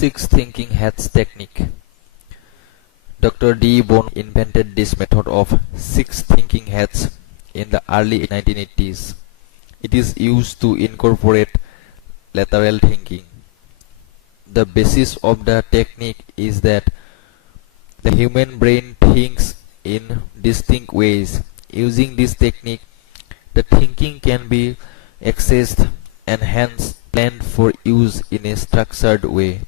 Six thinking hats technique. Dr. D. Bono invented this method of six thinking hats in the early 1980s. It is used to incorporate lateral thinking. The basis of the technique is that the human brain thinks in distinct ways. Using this technique, the thinking can be accessed and hence planned for use in a structured way.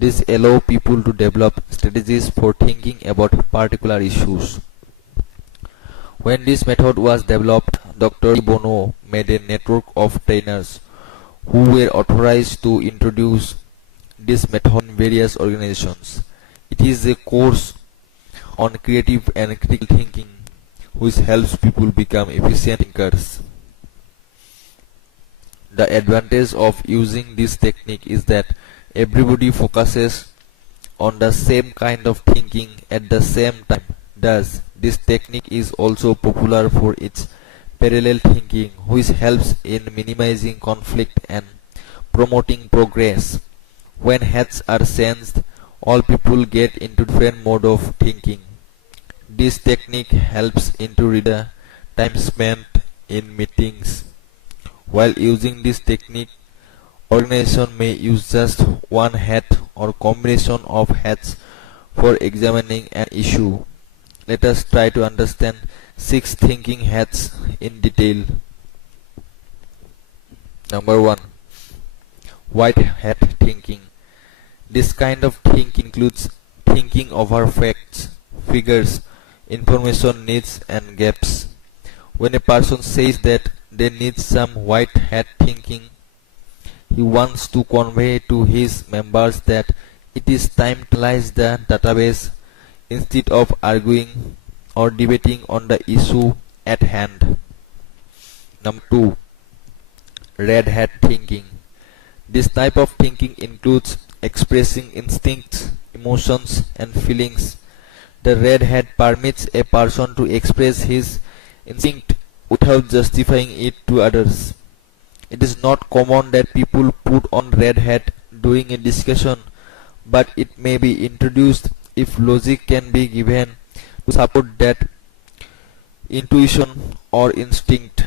This allows people to develop strategies for thinking about particular issues. When this method was developed, Dr. Bono made a network of trainers who were authorized to introduce this method in various organizations. It is a course on creative and critical thinking which helps people become efficient thinkers. The advantage of using this technique is that everybody focuses on the same kind of thinking at the same time. Thus, this technique is also popular for its parallel thinking, which helps in minimizing conflict and promoting progress. When hats are changed, all people get into different mode of thinking. This technique helps into reduce the time spent in meetings. While using this technique, organization may use just one hat or combination of hats for examining an issue. Let us try to understand six thinking hats in detail. Number 1. White hat thinking. This kind of thinking includes thinking over facts, figures, information needs and gaps. When a person says that they need some white hat thinking, he wants to convey to his members that it is time to analyze the database instead of arguing or debating on the issue at hand. Number 2. Red hat thinking. This type of thinking includes expressing instincts, emotions, and feelings. The red hat permits a person to express his instinct without justifying it to others. It is not common that people put on red hat during a discussion, but it may be introduced if logic can be given to support that intuition or instinct.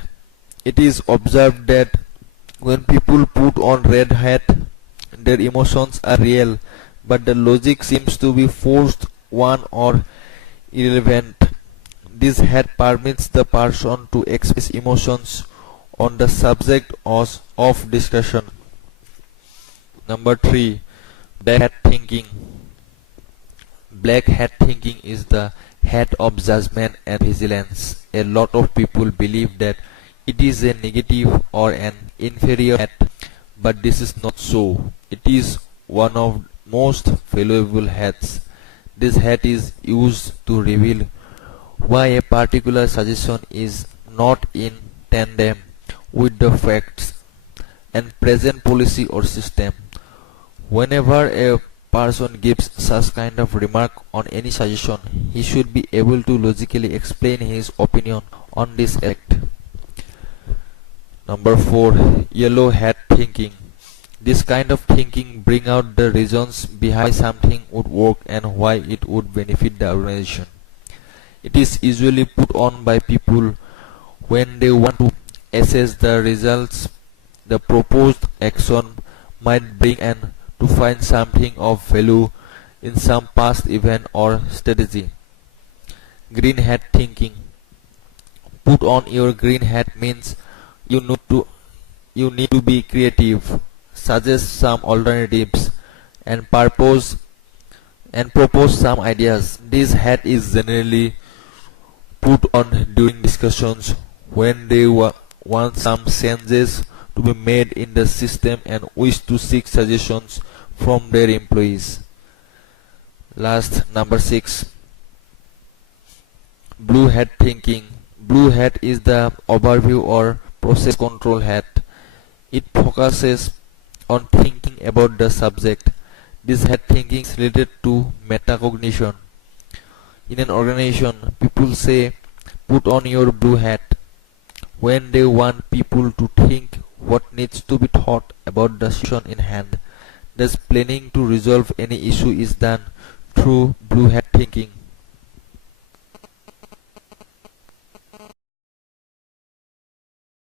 It is observed that when people put on red hat, their emotions are real, but the logic seems to be forced one or irrelevant. This hat permits the person to express emotions on the subject of discussion. Number 3. Black hat thinking. Black hat thinking is the hat of judgment and vigilance. A lot of people believe that it is a negative or an inferior hat, but this is not so. It is one of most valuable hats. This hat is used to reveal why a particular suggestion is not in tandem with the facts and present policy or system. Whenever a person gives such kind of remark on any suggestion, he should be able to logically explain his opinion on this act. Number 4. Yellow hat thinking. This kind of thinking brings out the reasons behind why something would work and why it would benefit the organization. It is usually put on by people when they want to assess the results the proposed action might bring and to find something of value in some past event or strategy. Green hat thinking. Put on your green hat means you need to be creative, suggest some alternatives, and propose some ideas. This hat is generally put on during discussions when they want some changes to be made in the system and wish to seek suggestions from their employees. Last, number 6. Blue hat thinking. Blue hat is the overview or process control hat. It focuses on thinking about the subject. This hat thinking is related to metacognition. In an organization, people say, put on your blue hat, when they want people to think what needs to be thought about the situation in hand. Thus planning to resolve any issue is done through blue hat thinking.